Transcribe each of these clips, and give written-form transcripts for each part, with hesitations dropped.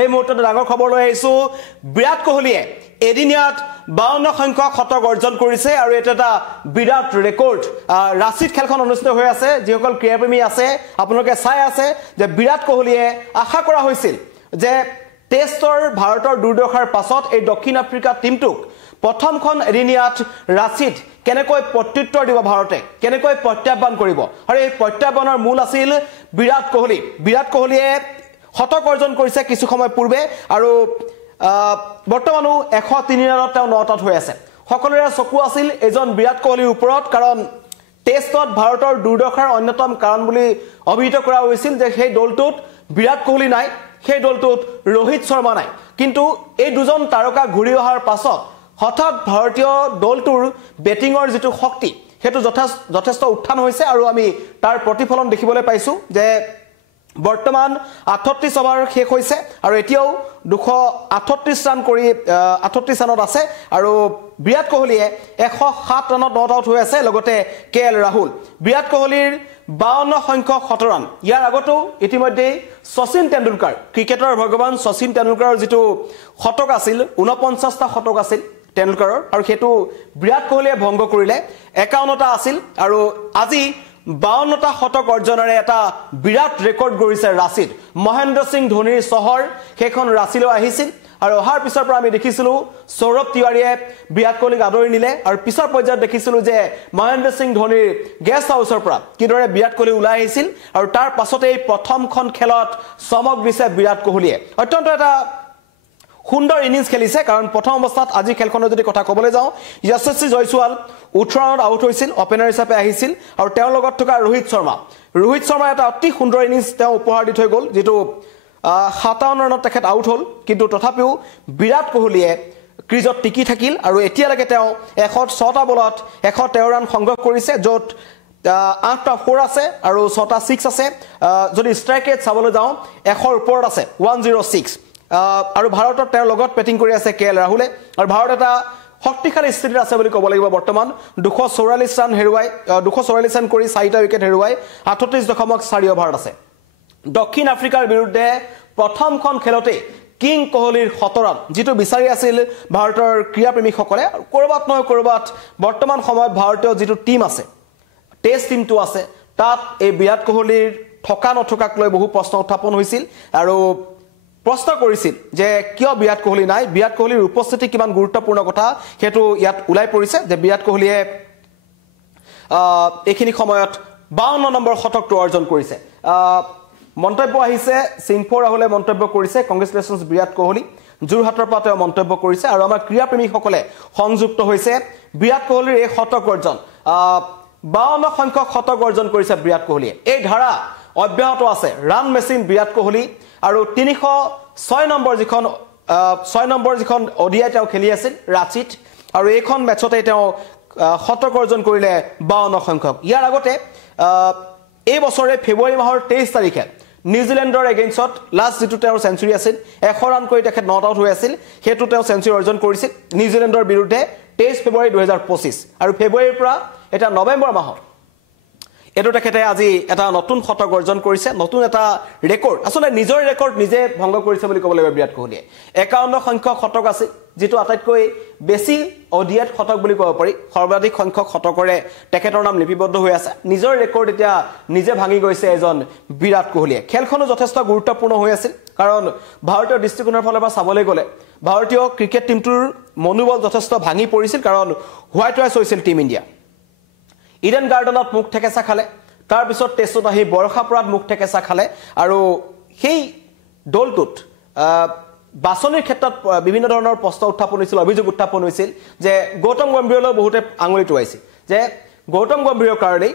এই মুহূৰ্তত ডাঙৰ খবৰ লৈ আহিছো বিৰাট কোহলিয়ে এদিনিয়াত 52 সংখ্যক শতক অৰ্জন কৰিছে আৰু এটা এটা বিৰাট ৰেকৰ্ড ৰাছিত খেলখন অনুষ্ঠিত হৈ আছে যিসকল ক্ৰীড়াপ্ৰেমী আছে আপোনালোকে চাই আছে যে বিৰাট কোহলিয়ে আশা কৰা হৈছিল যে টেষ্টৰ ভাৰতৰ দুৰ্দশাৰ পাছত এই দক্ষিণ আফ্ৰিকা টিমটোক প্ৰথমখন এদিনিয়াত ৰাছিত কেনেকৈ প্ৰত্যুত্তৰ দিব ভাৰতে কেনেকৈ প্ৰত্যাহ্বান কৰিব আৰু এই প্ৰত্যাহ্বানৰ মূল আছিল বিৰাট কোহলিয়ে শতক অৰ্জন কৰিছে কিছু সময় পূৰ্বে আৰু বৰ্তমানো 103 ৰানত তেওঁ নট আউট হৈ আছে সকলোৰে চকু আছিল এজন বিৰাট কোহলিৰ ওপৰত কাৰণ টেষ্টত ভাৰতৰ দুৰ্দশাৰ অন্যতম কাৰণ বুলি অভিহিত কৰা হৈছিল যে সেই দলটোত বিৰাট কোহলি নাই সেই দলটোত ৰোহিত শৰ্মা নাই কিন্তু এই দুজন তাৰকা ঘূৰি অহাৰ পাছত হঠাৎ ভাৰতীয় দলটোৰ বেটিংৰ যেটো শক্তি হেতু যথেষ্ট উত্থান হৈছে আৰু আমি তাৰ প্ৰতিফলন দেখিবলৈ পাইছো যে বৰ্তমান 38 ওভাৰ শেষ হৈছে আৰু এতিয়াও 238 ৰান কৰি 38 ৰানত আছে আৰু বিৰাট কোহলিয়ে 107 ৰানত নট আউট হৈ আছে লগতে কেএল ৰাহুল বিৰাট কোহলিৰ 52 সংখ্যক শতৰান ইয়াৰ আগতো ইতিমধ্যে শচীন তেণ্ডুলকাৰ ক্ৰিকেটৰ ভগৱান শচীন তেণ্ডুলকাৰৰ যেটো শতক আছিল 49টা শতক আছিল তেণ্ডুলকাৰৰ আৰু হেতু বিৰাট কোহলিয়ে ভংগ কৰিলে 51টা আছিল আৰু আজি 52টা শতক অৰ্জনেৰে এটা বিৰাট ৰেকৰ্ড গঢ়িছে ৰাছিত মহেন্দ্ৰ সিং ধোনীৰ চহৰ সেইখন ৰাছিলৈ আহিছিল আৰু অহাৰ পিছৰ পৰা আমি দেখিছিলো সৌৰভ তিৱাৰীয়ে বিৰাট কোহলিক আদৰি নিলে আৰু পিছৰ পৰ্যায়ত দেখিছিলো যে মহেন্দ্ৰ সিং ধোনীৰ গেষ্ট হাউচৰ পৰা কিদৰে বিৰাট কোহলি ওলাই আহিছিল আৰু তাৰ পাছতে এই প্ৰথমখন খেলত চমক দিছে বিৰাট কোহলিয়ে অত্যন্ত এটা সুন্দৰ ইনিংস খেলিছে কাৰণ প্ৰথম অৱস্থাত আজি খেলখনৰ যদি কথা ক'বলৈ যাওঁ যশস্বী জয়সৱাল 18 ৰানত আউট হৈছিল ওপেনাৰ হিচাপে আহিছিল আৰু তেওঁৰ লগত থকা ৰোহিত শৰ্মা এটা অতি সুন্দৰ ইনিংস তেওঁ উপহাৰ দি থৈ গ'ল যেটো 57 ৰানত তেখেত আউট হ'ল কিন্তু তথাপিও বিৰাট কোহলিয়ে ক্ৰিজত টিকি থাকিল আৰু এতিয়ালৈকে তেওঁ 106টা বলত 113 ৰান সংগ্ৰহ কৰিছে য'ত 8টা 4 আছে আৰু 6টা 6 আছে যদি ষ্ট্ৰাইক ৰেট চাবলৈ যাওঁ 100ৰ ওপৰত আছে 106 আৰু ভাৰতৰ তেওঁৰ লগত বেটিং কৰি আছে কেএল ৰাহুলে আৰু ভাৰত এটা শক্তিশালী স্থিতিত আছে বুলি ক'ব লাগিব বৰ্তমান 244 ৰান হেৰুৱাই 244 ৰান কৰি 4টা উইকেট হেৰুৱাই 38.4 অভাৰত আছে দক্ষিণ আফ্ৰিকাৰ বিৰুদ্ধে প্ৰথমখন খেলতে কিং কোহলিৰ শতৰান যেটো বিচাৰি আছিল ভাৰতৰ ক্ৰীড়াপ্ৰেমীসকলে আৰু কৰবাত বৰ্তমান সময়ত ভাৰতীয় যেটো টিম আছে টেষ্ট টিমটো আছে তাত এই বিৰাট কোহলিৰ ঠকা নঠকাক লৈ বহু প্ৰশ্ন উত্থাপন হৈছিল আৰু প্ৰশ্ন কৰিছিল যে কিয় বিৰাট কোহলি নাই বিৰাট কোহলিৰ উপস্থিতি কিমান গুৰুত্বপূৰ্ণ কথা হেতু ইয়াত উলাই পৰিছে যে বিৰাট কোহলিয়ে এখিনি সময়ত 52 নম্বৰ শতকটো অৰ্জন কৰিছে মন্তব্য আহিছে সিংফো ৰাহুলে মন্তব্য কৰিছে কংগ্ৰেচুলেশনস বিৰাট কোহলি জুৰহাটৰ পৰা তেওঁ মন্তব্য কৰিছে আৰু আমাৰ ক্ৰীড়াপ্ৰেমীসকলে সংযুক্ত হৈছে বিৰাট কোহলিৰ এই শতক অৰ্জন 52 সংখ্যক শতক অৰ্জন কৰিছে বিৰাট কোহলিয়ে এই ধাৰা অব্যাহত আছে ৰান মেচিন বিৰাট কোহলি আৰু 306 নম্বৰ যিখন ওডিআই তেওঁ খেলি আছিল ৰাছিত আৰু এইখন মেচতে তেওঁ শতক অৰ্জন কৰিলে 52 সংখ্যক ইয়াৰ আগতে এই বছৰে ফেব্ৰুৱাৰী মাহৰ 23 তাৰিখে নিউজিলেণ্ডৰ এগেইনষ্টত লাষ্ট যেটো তেওঁৰ সেঞ্চুৰী আছিল 100 ৰান কৰি তেখেত নট আউট হৈ আছিল হেতু তেওঁ সেঞ্চুৰী অৰ্জন কৰিছিল নিউজিলেণ্ডৰ বিৰুদ্ধে 23 ফেব্ৰুৱাৰী 2025 আৰু ফেব্ৰুৱাৰীৰ পৰা এটা নৱেম্বৰ মাহত এটো তেখেতে আজি এটা নতুন শতক অৰ্জন কৰিছে নতুন এটা ৰেকৰ্ড আসলে নিজৰ ৰেকৰ্ড নিজে ভংগ কৰিছে বুলি ক'ব লাগিব বিৰাট কোহলিয়ে 51 সংখ্যক শতক আছে যেটো আটাইতকৈ বেছি ওডিআই শতক বুলি ক'ব পাৰি সৰ্বাধিক সংখ্যক শতকৰে তেখেতৰ নাম লিপিবদ্ধ হৈ আছে নিজৰ ৰেকৰ্ড এতিয়া নিজে ভাঙি গৈছে এজন বিৰাট কোহলিয়ে খেলখনো যথেষ্ট গুৰুত্বপূৰ্ণ হৈ আছিল কাৰণ ভাৰতীয় দৃষ্টিকোণৰ ফালৰ পৰা চাবলৈ গ'লে ভাৰতীয় ক্ৰিকেট টিমটোৰ মনোবল যথেষ্ট ভাঙি পৰিছিল কাৰণ হোৱাইট ওয়াশ হৈছিল টিম ইণ্ডিয়া ইডেন গাৰ্ডেনত মুখ ঠেকেচা খালে তাৰ পিছত টেষ্টত আহি বৰখাপুৰত মুখ ঠেকেচা খালে আৰু সেই দলটোত বাছনিৰ ক্ষেত্ৰত বিভিন্ন ধৰণৰ প্ৰশ্ন উত্থাপন হৈছিল অভিযোগ উত্থাপন হৈছিল যে গৌতম গম্ভীৰলৈ বহুতে আঙুলি টুৱাইছিল যে গৌতম গম্ভীৰৰ কাৰণে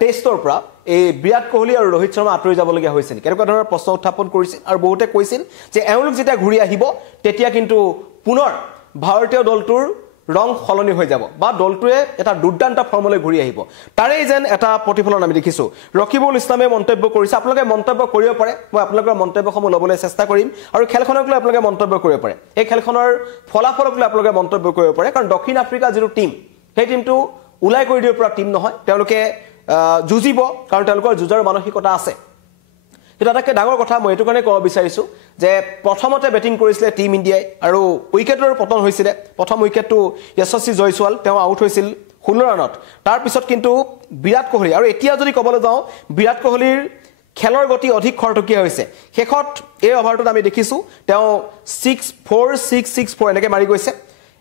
টেষ্টৰ পৰা এই বিৰাট কোহলি আৰু ৰোহিত শৰ্মা আঁতৰি যাবলগীয়া হৈছিল কেনেকুৱা ধৰণৰ প্ৰশ্ন উত্থাপন কৰিছিল আৰু বহুতে কৈছিল যে এওঁলোক যেতিয়া ঘূৰি আহিব তেতিয়া কিন্তু পুনৰ ভাৰতীয় দলটোৰ ৰং খলনি হৈ যাব বা দলটোৱে এটা দুৰ্দান্ত ফৰ্মলৈ ঘূৰি আহিব তাৰে যেন এটা প্ৰতিফলন আমি দেখিছো ৰকিবুল ইছলামে মন্তব্য কৰিছে আপোনালোকে মন্তব্য কৰিব পাৰে মই আপোনালোকৰ মন্তব্যসমূহ ল'বলৈ চেষ্টা কৰিম আৰু খেলখনক লৈ আপোনালোকে মন্তব্য কৰিব পাৰে এই খেলখনৰ ফলাফলক লৈ আপোনালোকে মন্তব্য কৰিব পাৰে কাৰণ দক্ষিণ আফ্ৰিকা যেটো টিম সেই টিমটো উলাই কৰি দিয়াৰ পৰা টিম নহয় তেওঁলোকে যুঁজিব কাৰণ তেওঁলোকৰ যুঁজাৰ মানসিকতা আছে এটা আটাইতকৈ ডাঙৰ কথা মই এইটো কাৰণে ক'ব বিচাৰিছোঁ যে প্ৰথমতে বেটিং কৰিছিলে টীম ইণ্ডিয়াই আৰু উইকেটৰ পতন হৈছিলে প্ৰথম উইকেটটো যশস্বী জয়সৱাল তেওঁ আউট হৈছিল 16 ৰানত তাৰপিছত কিন্তু বিৰাট কোহলি আৰু এতিয়া যদি ক'বলৈ যাওঁ বিৰাট কোহলিৰ খেলৰ গতি অধিক খৰতকীয়া হৈছে শেষত এই অভাৰটোত আমি দেখিছোঁ তেওঁ 6-4-6-6-4 এনেকৈ মাৰি গৈছে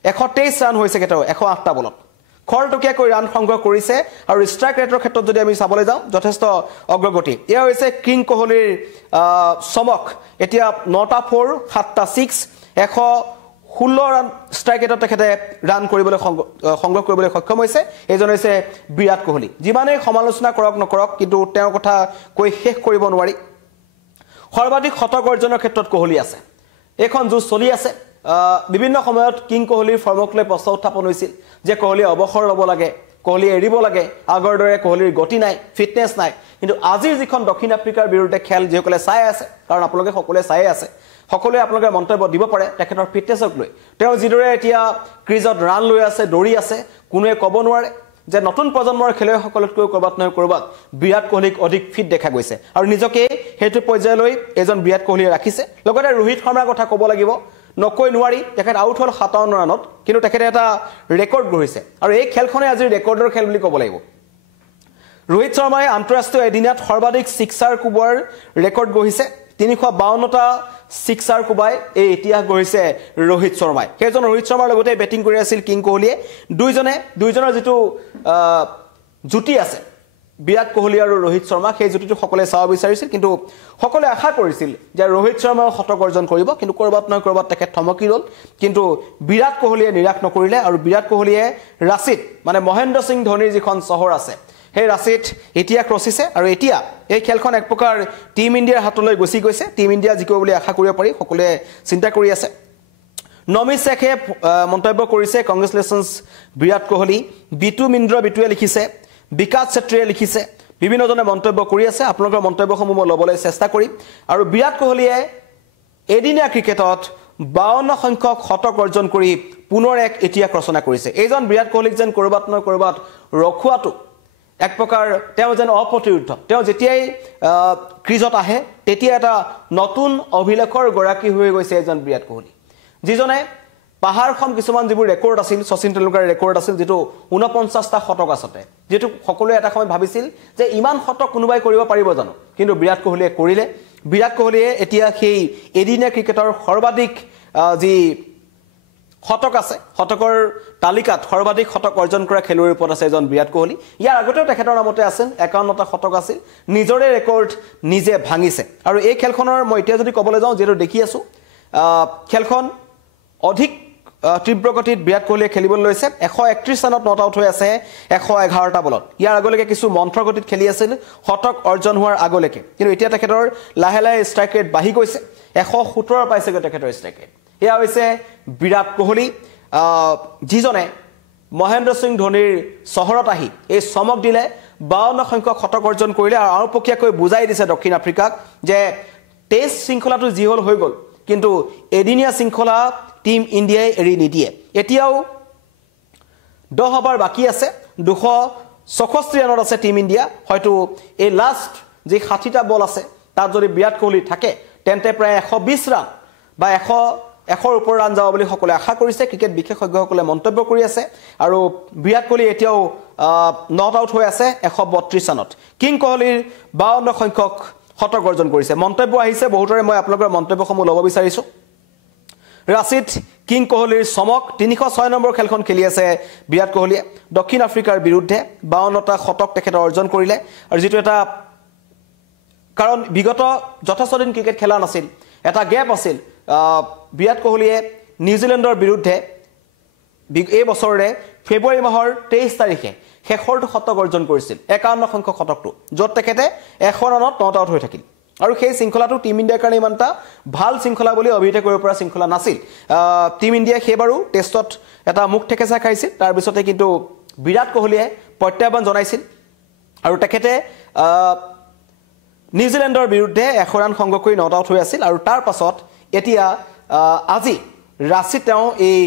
123 ৰান হৈছে কেতিয়াও 108টা বলত খৰতকীয়াকৈ ৰান সংগ্ৰহ কৰিছে আৰু ষ্ট্ৰাইক ৰেটৰ ক্ষেত্ৰত যদি আমি চাবলৈ যাওঁ যথেষ্ট অগ্ৰগতি এয়া হৈছে কিং কোহলিৰ চমক এতিয়া 9টা 4 7টা 6 116 ৰান ষ্ট্ৰাইক ৰেটত তেখেতে ৰান কৰিবলৈ সংগ্ৰহ কৰিবলৈ সক্ষম হৈছে এইজন হৈছে বিৰাট কোহলি যিমানেই সমালোচনা কৰক নকৰক কিন্তু তেওঁৰ কথা কৈ শেষ কৰিব নোৱাৰি সৰ্বাধিক শতক অৰ্জনৰ ক্ষেত্ৰত কোহলি আছে এখন যুঁজ চলি আছে বিভিন্ন সময়ত কিং কোহলিৰ ফৰ্মক লৈ প্ৰশ্ন উত্থাপন হৈছিল যে কোহলি অৱসৰ ল'ব লাগে কোহলি এৰিব লাগে আগৰ দৰে কোহলিৰ গতি নাই ফিটনেছ নাই কিন্তু আজিৰ যিখন দক্ষিণ আফ্ৰিকাৰ বিৰুদ্ধে খেল যিসকলে চাই আছে কাৰণ আপোনালোকে সকলোৱে চাই আছে সকলোৱে আপোনালোকে মন্তব্য দিব পাৰে তেখেতৰ ফিটনেছক লৈ তেওঁ যিদৰে এতিয়া ক্ৰিজত ৰান লৈ আছে দৌৰি আছে কোনোৱে ক'ব নোৱাৰে যে নতুন প্ৰজন্মৰ খেলুৱৈসকলতকৈ কৰবাত নহয় কৰবাত বিৰাট কোহলিক অধিক ফিট দেখা গৈছে আৰু নিজকে হেতু পৰ্যায়লৈ এজন বিৰাট কোহলিয়ে ৰাখিছে লগতে ৰোহিত শৰ্মাৰ কথা ক'ব লাগিব নকৈ নোৱাৰি তেখেত আউট হ'ল 57 ৰানত কিন্তু তেখেতে এটা ৰেকৰ্ড গঢ়িছে আৰু এই খেলখনে আজি ৰেকৰ্ডৰ খেল বুলি ক'ব লাগিব ৰোহিত শৰ্মাই আন্তঃৰাষ্ট্ৰীয় এদিনীয়াত সৰ্বাধিক সিক্সাৰ কোবোৱাৰ ৰেকৰ্ড গঢ়িছে 352টা সিক্সাৰ কোবাই এই ইতিহাস গঢ়িছে ৰোহিত শৰ্মাই সেইজন ৰোহিত শৰ্মাৰ লগতে বেটিং কৰি আছিল কিং কোহলিয়ে দুইজনৰ যিটো জুটি আছে বিৰাট কোহলি আৰু ৰোহিত শৰ্মা সেই জুটিটো সকলোৱে চাব বিচাৰিছিল কিন্তু সকলোৱে আশা কৰিছিল যে ৰোহিত শৰ্মাও শতক অৰ্জন কৰিব কিন্তু কৰবাত নহয় কৰবাত তেখেত থমকি ৰ'ল কিন্তু বিৰাট কোহলিয়ে নিৰাশ নকৰিলে আৰু বিৰাট কোহলিয়ে ৰাঁচীত মানে মহেন্দ্ৰ সিং ধোনীৰ যিখন চহৰ আছে সেই ৰাঁচীত ইতিহাস ৰচিছে আৰু এতিয়া এই খেলখন এক প্ৰকাৰ টীম ইণ্ডিয়াৰ হাতলৈ গুচি গৈছে টীম ইণ্ডিয়া জিকিব বুলি আশা কৰিব পাৰি সকলোৱে চিন্তা কৰি আছে নমিত শেখে মন্তব্য কৰিছে কংগ্ৰেচুলেশ্যনছ বিৰাট কোহলি বিটুৱে লিখিছে বিকাশ চেত্ৰীয়ে লিখিছে বিভিন্নজনে মন্তব্য কৰি আছে আপোনালোকৰ মন্তব্যসমূহ মই ল'বলৈ চেষ্টা কৰিম আৰু বিৰাট কোহলিয়ে এদিনীয়া ক্ৰিকেটত 52 সংখ্যক শতক অৰ্জন কৰি পুনৰ এক ইতিহাস ৰচনা কৰিছে এইজন বিৰাট কোহলিক যেন কৰবাত নহয় কৰবাত ৰখুৱাটো এক প্ৰকাৰ তেওঁ যেন অপ্ৰতিৰোধ তেওঁ যেতিয়াই ক্ৰিজত আহে তেতিয়া এটা নতুন অভিলেখৰ গৰাকী হৈ গৈছে এজন বিৰাট কোহলি যিজনে পাহাৰখন কিছুমান যিবোৰ ৰেকৰ্ড আছিল শচীন তেণ্ডুলকাৰ ৰেকৰ্ড আছিল যেটো 49টা শতক আছে যেটো সকলোৱে এটা সময় ভাবিছিল যে ইমান শতক কোনোবাই কৰিব পাৰিব জানো কিন্তু বিৰাট কোহলিয়ে কৰিলে বিৰাট কোহলিয়ে এতিয়া সেই এদিনীয়া ক্ৰিকেটৰ সৰ্বাধিক যি শতক আছে শতকৰ তালিকাত সৰ্বাধিক শতক অৰ্জন কৰা খেলুৱৈৰ ওপৰত আছে এজন বিৰাট কোহলি ইয়াৰ আগতেও তেখেতৰ নামতে আছিল 51টা শতক আছিল নিজৰে ৰেকৰ্ড নিজে ভাঙিছে আৰু এই খেলখনৰ মই এতিয়া যদি ক'বলৈ যাওঁ যেটো দেখি আছো খেলখন অধিক তীব্ৰ গতিত বিৰাট কোহলিয়ে খেলিবলৈ লৈছে 131 ৰানত নট আউট হৈ আছে 111টা বলত ইয়াৰ আগলৈকে কিছু মন্থৰ গতিত খেলি আছিল শতক অৰ্জন হোৱাৰ আগলৈকে কিন্তু এতিয়া তেখেতৰ লাহে লাহে ষ্ট্ৰাইক ৰেট বাঢ়ি গৈছে 117 পাইছেগৈ তেখেতৰ ষ্ট্ৰাইক ৰেট এয়া হৈছে বিৰাট কোহলি যিজনে মহেন্দ্ৰ সিং ধোনীৰ চহৰত আহি এই চমক দিলে 52 সংখ্যক শতক অৰ্জন কৰিলে আৰু আৰপকীয়াকৈ বুজাই দিছে দক্ষিণ আফ্ৰিকাক যে টেষ্ট শৃংখলাটো যি হল হৈ গ'ল কিন্তু এদিনীয়া শৃংখলা টিম ইণ্ডিয়াই এৰি নিদিয়ে এতিয়াও 10 ওভাৰ বাকি আছে 264 ৰানত আছে টিম ইণ্ডিয়া হয়তো এই লাষ্ট যে 60টা বল আছে তাত যদি বিৰাট কোহলি থাকে তেন্তে প্ৰায় 120 ৰান বা 100ৰ ওপৰ ৰান যাব বুলি সকলোৱে আশা কৰিছে ক্ৰিকেট বিশেষজ্ঞসকলে মন্তব্য কৰি আছে আৰু বিৰাট কোহলি এতিয়াও নট আউট হৈ আছে 132 ৰানত কিং কোহলিৰ 52 সংখ্যক শতক অৰ্জন কৰিছে মন্তব্য আহিছে বহুতৰে মই আপোনালোকৰ মন্তব্যসমূহ ল'ব বিচাৰিছো ৰাঁচীত কিং কোহলিৰ চমক 306 নম্বৰ খেলখন খেলি আছে বিৰাট কোহলিয়ে দক্ষিণ আফ্ৰিকাৰ বিৰুদ্ধে 52টা শতক তেখেতে অৰ্জন কৰিলে আৰু যেটো এটা কাৰণ বিগত যথেষ্ট দিন ক্ৰিকেট খেলা নাছিল এটা গ্যাপ আছিল বিৰাট কোহলিয়ে নিউজিলেণ্ডৰ বিৰুদ্ধে এই বছৰৰে ফেব্ৰুৱাৰী মাহৰ 23 তাৰিখে শেষৰটো শতক অৰ্জন কৰিছিল 51 সংখ্যক শতকটো য'ত তেখেতে 100 ৰানত নট আউট হৈ থাকিল আৰু সেই শৃংখলাটো টিম ইণ্ডিয়াৰ কাৰণে ইমানটা ভাল শৃংখলা বুলি অভিহিত কৰিব পৰা শৃংখলা নাছিল টিম ইণ্ডিয়াই সেইবাৰো টেষ্টত এটা মুখ ঠেকেচা খাইছিল তাৰ পিছতে কিন্তু বিৰাট কোহলিয়ে প্ৰত্যাহ্বান জনাইছিল আৰু তেখেতে নিউজিলেণ্ডৰ বিৰুদ্ধে 100 ৰান সংগ্ৰহ কৰি নট আউট হৈ আছিল আৰু তাৰ পাছত এতিয়া আজি ৰাঁচীত তেওঁ এই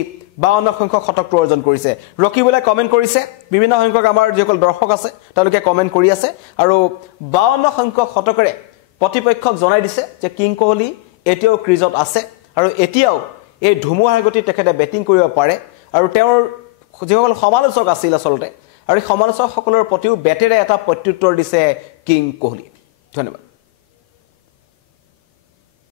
52 সংখ্যক শতকটো অৰ্জন কৰিছে ৰকিবলে কমেন্ট কৰিছে বিভিন্ন সংখ্যক আমাৰ যিসকল দৰ্শক আছে তেওঁলোকে কমেন্ট কৰি আছে আৰু 52 সংখ্যক শতকৰে প্ৰতিপক্ষক জনাই দিছে যে কিং কোহলি এতিয়াও ক্ৰিজত আছে আৰু এতিয়াও এই ধুমুহাৰ গতিত তেখেতে বেটিং কৰিব পাৰে আৰু তেওঁৰ যিসকল সমালোচক আছিল আচলতে আৰু এই সমালোচকসকলৰ প্ৰতিও বেটেৰে এটা প্ৰত্যুত্তৰ দিছে কিং কোহলি ধন্যবাদ